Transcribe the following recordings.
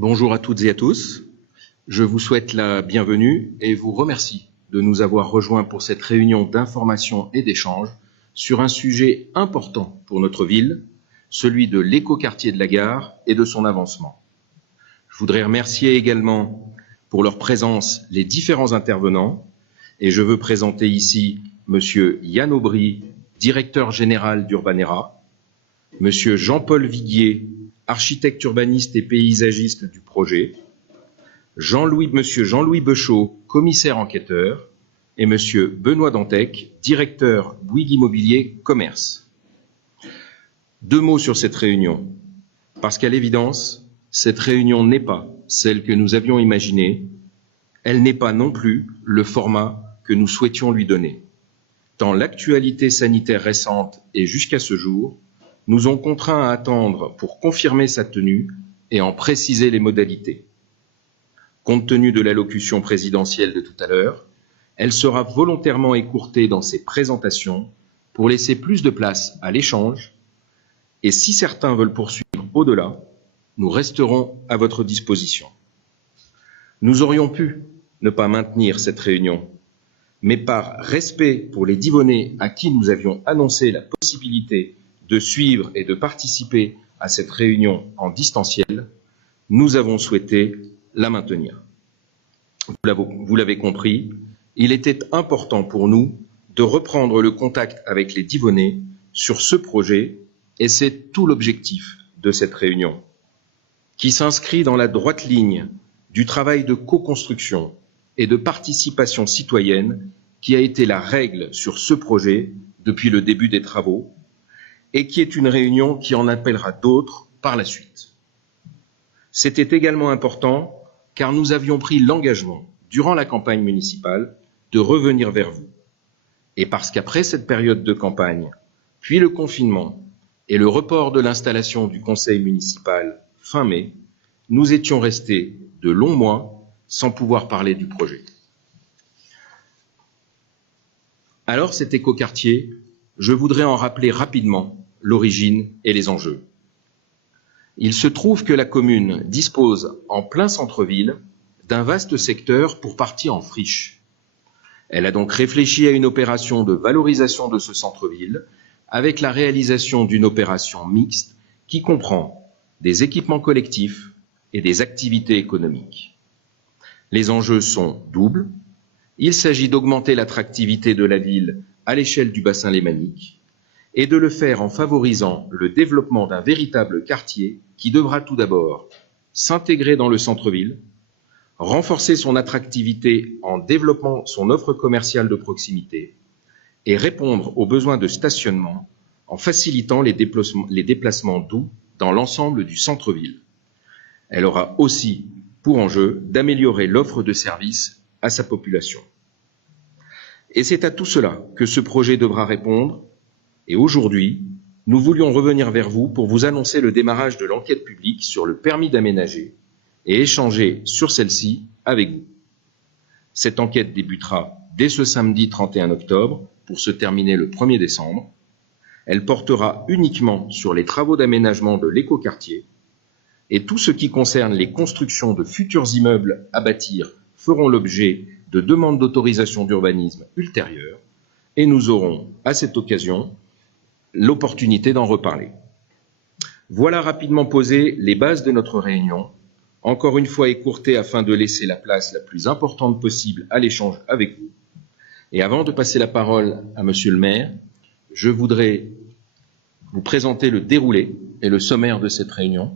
Bonjour à toutes et à tous. Je vous souhaite la bienvenue et vous remercie de nous avoir rejoints pour cette réunion d'information et d'échange sur un sujet important pour notre ville, celui de l'écoquartier de la gare et de son avancement. Je voudrais remercier également pour leur présence les différents intervenants et je veux présenter ici Monsieur Yann Aubry, directeur général d'Urbanera, Monsieur Jean-Paul Viguier, architecte urbaniste et paysagiste du projet, Monsieur Jean-Louis Bechot, commissaire enquêteur, et Monsieur Benoît Dantec, directeur Bouygues Immobilier Commerce. Deux mots sur cette réunion, parce qu'à l'évidence, cette réunion n'est pas celle que nous avions imaginée, elle n'est pas non plus le format que nous souhaitions lui donner. Tant l'actualité sanitaire récente et jusqu'à ce jour nous ont contraints à attendre pour confirmer sa tenue et en préciser les modalités. Compte tenu de l'allocution présidentielle de tout à l'heure, elle sera volontairement écourtée dans ses présentations pour laisser plus de place à l'échange et si certains veulent poursuivre au-delà, nous resterons à votre disposition. Nous aurions pu ne pas maintenir cette réunion, mais par respect pour les Divonnais à qui nous avions annoncé la possibilité de suivre et de participer à cette réunion en distanciel, nous avons souhaité la maintenir. Vous l'avez compris, il était important pour nous de reprendre le contact avec les Divonnais sur ce projet et c'est tout l'objectif de cette réunion, qui s'inscrit dans la droite ligne du travail de co-construction et de participation citoyenne qui a été la règle sur ce projet depuis le début des travaux et qui est une réunion qui en appellera d'autres par la suite. C'était également important car nous avions pris l'engagement, durant la campagne municipale, de revenir vers vous. Et parce qu'après cette période de campagne, puis le confinement et le report de l'installation du conseil municipal fin mai, nous étions restés de longs mois sans pouvoir parler du projet. Alors cet écoquartier, je voudrais en rappeler rapidement l'origine et les enjeux. Il se trouve que la commune dispose en plein centre-ville d'un vaste secteur pour partie en friche. Elle a donc réfléchi à une opération de valorisation de ce centre-ville avec la réalisation d'une opération mixte qui comprend des équipements collectifs et des activités économiques. Les enjeux sont doubles. Il s'agit d'augmenter l'attractivité de la ville à l'échelle du bassin lémanique et de le faire en favorisant le développement d'un véritable quartier qui devra tout d'abord s'intégrer dans le centre-ville, renforcer son attractivité en développant son offre commerciale de proximité et répondre aux besoins de stationnement en facilitant les déplacements doux dans l'ensemble du centre-ville. Elle aura aussi pour enjeu d'améliorer l'offre de services à sa population. Et c'est à tout cela que ce projet devra répondre. Et aujourd'hui, nous voulions revenir vers vous pour vous annoncer le démarrage de l'enquête publique sur le permis d'aménager et échanger sur celle-ci avec vous. Cette enquête débutera dès ce samedi 31 octobre pour se terminer le 1er décembre. Elle portera uniquement sur les travaux d'aménagement de l'écoquartier et tout ce qui concerne les constructions de futurs immeubles à bâtir feront l'objet de demandes d'autorisation d'urbanisme ultérieures et nous aurons à cette occasion l'opportunité d'en reparler. Voilà rapidement posées les bases de notre réunion, encore une fois écourtée afin de laisser la place la plus importante possible à l'échange avec vous. Et avant de passer la parole à Monsieur le maire, je voudrais vous présenter le déroulé et le sommaire de cette réunion.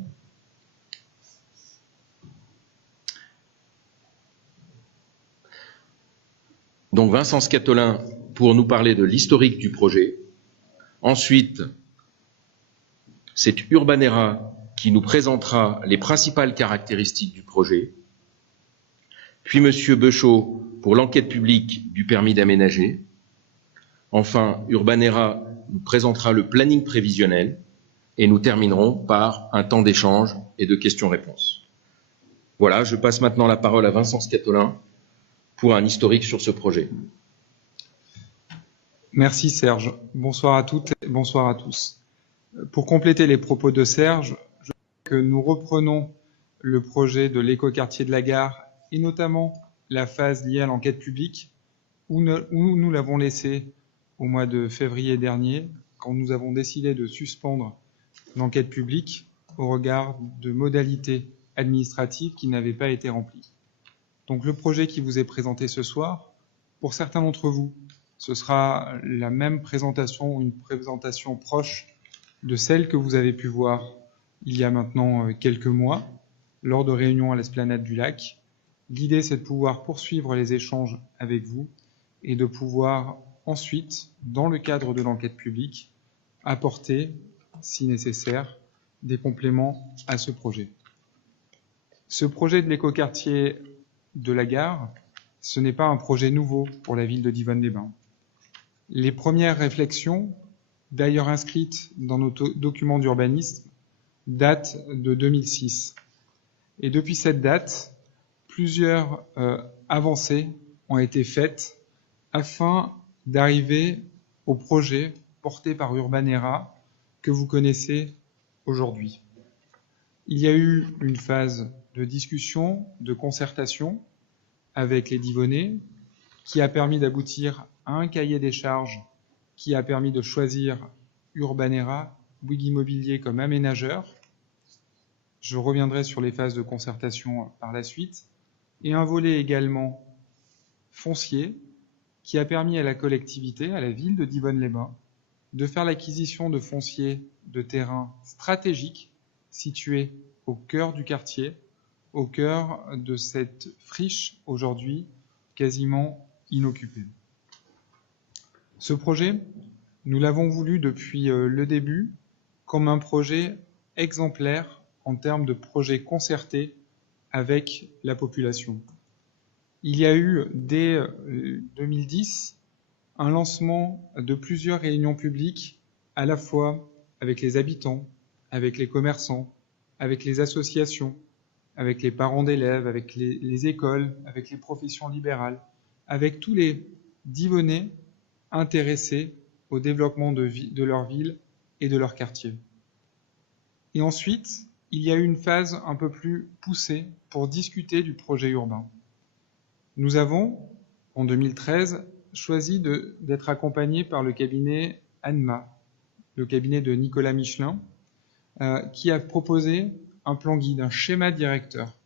Donc Vincent Scatolin pour nous parler de l'historique du projet. Ensuite, c'est Urbanera qui nous présentera les principales caractéristiques du projet. Puis Monsieur Bechot pour l'enquête publique du permis d'aménager. Enfin, Urbanera nous présentera le planning prévisionnel et nous terminerons par un temps d'échange et de questions-réponses. Voilà, je passe maintenant la parole à Vincent Scatolin pour un historique sur ce projet. Merci Serge. Bonsoir à toutes et bonsoir à tous. Pour compléter les propos de Serge, je veux que nous reprenons le projet de l'écoquartier de la gare et notamment la phase liée à l'enquête publique où nous l'avons laissé au mois de février dernier quand nous avons décidé de suspendre l'enquête publique au regard de modalités administratives qui n'avaient pas été remplies. Donc le projet qui vous est présenté ce soir, pour certains d'entre vous, ce sera la même présentation ou une présentation proche de celle que vous avez pu voir il y a maintenant quelques mois lors de réunions à l'Esplanade du Lac. L'idée, c'est de pouvoir poursuivre les échanges avec vous et de pouvoir ensuite, dans le cadre de l'enquête publique, apporter, si nécessaire, des compléments à ce projet. Ce projet de l'écoquartier de la gare, ce n'est pas un projet nouveau pour la ville de Divonne-les-Bains. Les premières réflexions, d'ailleurs inscrites dans nos documents d'urbanisme, datent de 2006. Et depuis cette date, plusieurs avancées ont été faites afin d'arriver au projet porté par Urbanera que vous connaissez aujourd'hui. Il y a eu une phase de discussion, de concertation avec les Divonnais qui a permis d'aboutir à un cahier des charges qui a permis de choisir Urbanera, Bouygues Immobilier comme aménageur. Je reviendrai sur les phases de concertation par la suite. Et un volet également foncier qui a permis à la collectivité, à la ville de Divonne-les-Bains, de faire l'acquisition de fonciers de terrains stratégiques situés au cœur du quartier, au cœur de cette friche aujourd'hui quasiment inoccupée. Ce projet, nous l'avons voulu depuis le début comme un projet exemplaire en termes de projet concerté avec la population. Il y a eu, dès 2010, un lancement de plusieurs réunions publiques, à la fois avec les habitants, avec les commerçants, avec les associations, avec les parents d'élèves, avec les écoles, avec les professions libérales, avec tous les Divonnais intéressés au développement de leur ville et de leur quartier. Et ensuite, il y a eu une phase un peu plus poussée pour discuter du projet urbain. Nous avons, en 2013, choisi d'être accompagnés par le cabinet ANMA, le cabinet de Nicolas Michelin, qui a proposé un plan guide, un schéma directeur,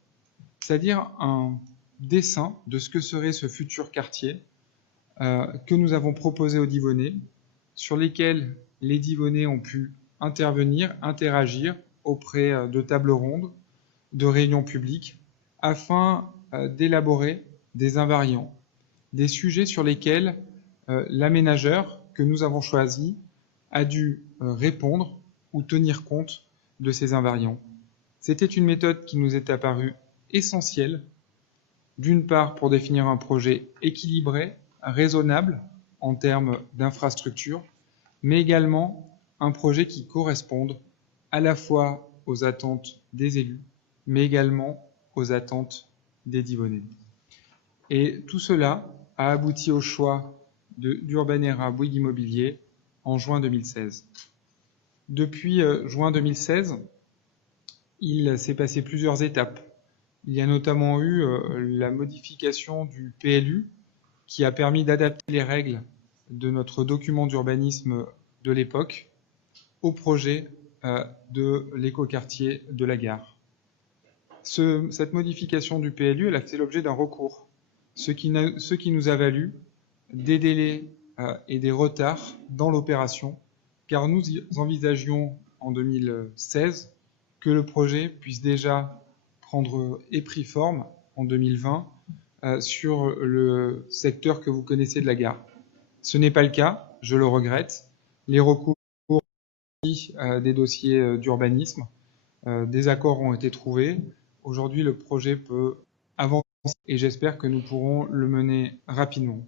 c'est-à-dire un dessin de ce que serait ce futur quartier que nous avons proposé aux Divonnais, sur lesquels les Divonnais ont pu intervenir, interagir auprès de tables rondes, de réunions publiques, afin d'élaborer des invariants, des sujets sur lesquels l'aménageur que nous avons choisi a dû répondre ou tenir compte de ces invariants. C'était une méthode qui nous est apparue essentielle, d'une part pour définir un projet équilibré, raisonnable en termes d'infrastructure, mais également un projet qui corresponde à la fois aux attentes des élus, mais également aux attentes des Divonnais. Et tout cela a abouti au choix d'Urbanera Bouygues Immobilier en juin 2016. Depuis juin 2016, il s'est passé plusieurs étapes. Il y a notamment eu la modification du PLU qui a permis d'adapter les règles de notre document d'urbanisme de l'époque au projet de l'écoquartier de la gare. Cette modification du PLU, elle a fait l'objet d'un recours, ce qui nous a valu des délais et des retards dans l'opération, car nous envisagions en 2016 que le projet puisse déjà prendre et pris forme en 2020 sur le secteur que vous connaissez de la gare. Ce n'est pas le cas, je le regrette. Les recours des dossiers d'urbanisme, des accords ont été trouvés. Aujourd'hui, le projet peut avancer et j'espère que nous pourrons le mener rapidement.